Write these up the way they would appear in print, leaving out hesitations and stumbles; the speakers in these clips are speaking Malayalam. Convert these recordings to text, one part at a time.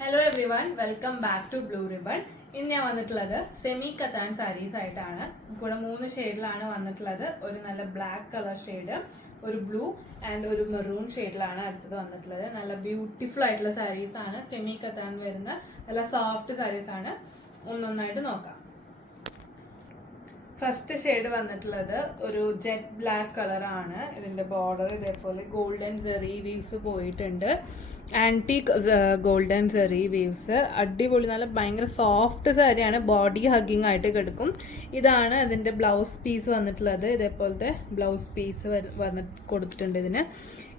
Hello everyone, welcome back to blue ribbon. ഇന്ന് ഞാൻ വന്നിട്ടുള്ളത് സെമി കത്താൻ സാരീസ് ആയിട്ടാണ്. കൂടെ 3 ഷെയ്ഡിലാണ് വന്നിട്ടുള്ളത്. ഒരു നല്ല ബ്ലാക്ക് കളർ ഷെയ്ഡ്, ഒരു ബ്ലൂ ആൻഡ് ഒരു മെറൂൺ ഷെയ്ഡിലാണ് അടുത്തത് വന്നിട്ടുള്ളത്. നല്ല ബ്യൂട്ടിഫുൾ ആയിട്ടുള്ള സാരീസ് ആണ്. സെമി കത്താൻ വരുന്ന നല്ല സോഫ്റ്റ് സാരീസ് ആണ്. ഒന്നൊന്നായിട്ട് നോക്കാം. ഫസ്റ്റ് ഷെയ്ഡ് വന്നിട്ടുള്ളത് ഒരു ജെറ്റ് ബ്ലാക്ക് കളർ ആണ്. ഇതിന്റെ ബോർഡർ ഇതേപോലെ ഗോൾഡൻ സെറി വീവ്സ് പോയിട്ടുണ്ട്. ആന്റിക് ഗോൾഡൻ സെറി വീവ്സ്, അടിപൊളി, നല്ല ഭയങ്കര സോഫ്റ്റ് സാരിയാണ്. ബോഡി ഹഗ്ഗിങ് ആയിട്ട് കിടക്കും. ഇതാണ് ഇതിന്റെ ബ്ലൗസ് പീസ് വന്നിട്ടുള്ളത്. ഇതേപോലത്തെ ബ്ലൗസ് പീസ് കൊടുത്തിട്ടുണ്ട് ഇതിന്.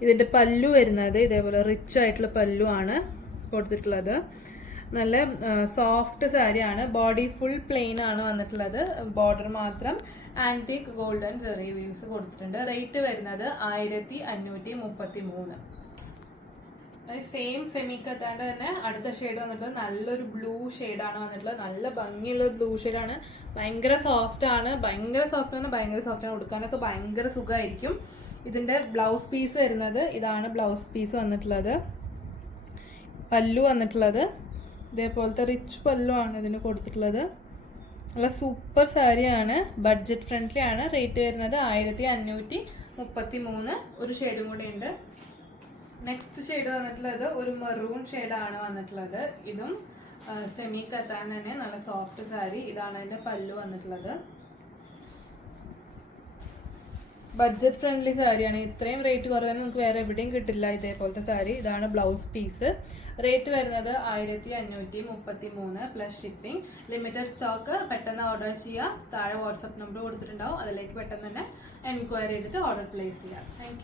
ഇതിന്റെ പല്ലു വരുന്നത് ഇതേപോലെ റിച്ച് ആയിട്ടുള്ള പല്ലു ആണ് കൊടുത്തിട്ടുള്ളത്. നല്ല സോഫ്റ്റ് സാരിയാണ്. ബോഡി ഫുൾ പ്ലെയിൻ ആണ് വന്നിട്ടുള്ളത്. ബോർഡർ മാത്രം ആന്റിക് ഗോൾഡൻ സെറി വീവ്സ് കൊടുത്തിട്ടുണ്ട്. റേറ്റ് വരുന്നത് 1533. സെയിം സെമി കത്താണ്ട് തന്നെ അടുത്ത ഷെയ്ഡ് വന്നിട്ടുള്ളത് നല്ലൊരു ബ്ലൂ ഷെയ്ഡാണ് വന്നിട്ടുള്ളത്. നല്ല ഭംഗിയുള്ള ബ്ലൂ ഷെയ്ഡാണ്. ഭയങ്കര സോഫ്റ്റ് ആണ്. ഭയങ്കര സോഫ്റ്റ് ആണ്. ഉടുക്കാനൊക്കെ ഭയങ്കര സുഖമായിരിക്കും. ഇതിന്റെ ബ്ലൗസ് പീസ് വരുന്നത് ഇതാണ്. ബ്ലൗസ് പീസ് വന്നിട്ടുള്ളത്. പല്ലു വന്നിട്ടുള്ളത് ഇതേപോലത്തെ റിച്ച് പല്ലു ആണ് ഇതിന് കൊടുത്തിട്ടുള്ളത്. നല്ല സൂപ്പർ സാരിയാണ്. ബഡ്ജറ്റ് ഫ്രണ്ട്ലി ആണ്. റേറ്റ് വരുന്നത് 1533. ഒരു ഷെയ്ഡും കൂടെ ഉണ്ട്. നെക്സ്റ്റ് ഷെയ്ഡ് വന്നിട്ടുള്ളത് ഒരു മെറൂൺ ഷെയ്ഡാണ് വന്നിട്ടുള്ളത്. ഇതും സെമി കത്താൻ തന്നെ നല്ല സോഫ്റ്റ് സാരി. ഇതാണ് അതിന്റെ പല്ലു വന്നിട്ടുള്ളത്. ബഡ്ജറ്റ് ഫ്രണ്ട്ലി സാരിയാണ്. ഇത്രയും റേറ്റ് കുറവ് നമുക്ക് വേറെ എവിടെയും കിട്ടില്ല ഇതേപോലത്തെ സാരി. ഇതാണ് ബ്ലൗസ് പീസ്. റേറ്റ് വരുന്നത് 1533 പ്ലസ് ഷിപ്പിംഗ്. Limited stock. പെട്ടെന്ന് ഓർഡർ ചെയ്യാം. താഴെ വാട്സ്ആപ്പ് നമ്പർ കൊടുത്തിട്ടുണ്ടാവും. അതിലേക്ക് പെട്ടെന്ന് തന്നെ എൻക്വയറി ചെയ്തിട്ട് ഓർഡർ പ്ലേസ് ചെയ്യാം. താങ്ക്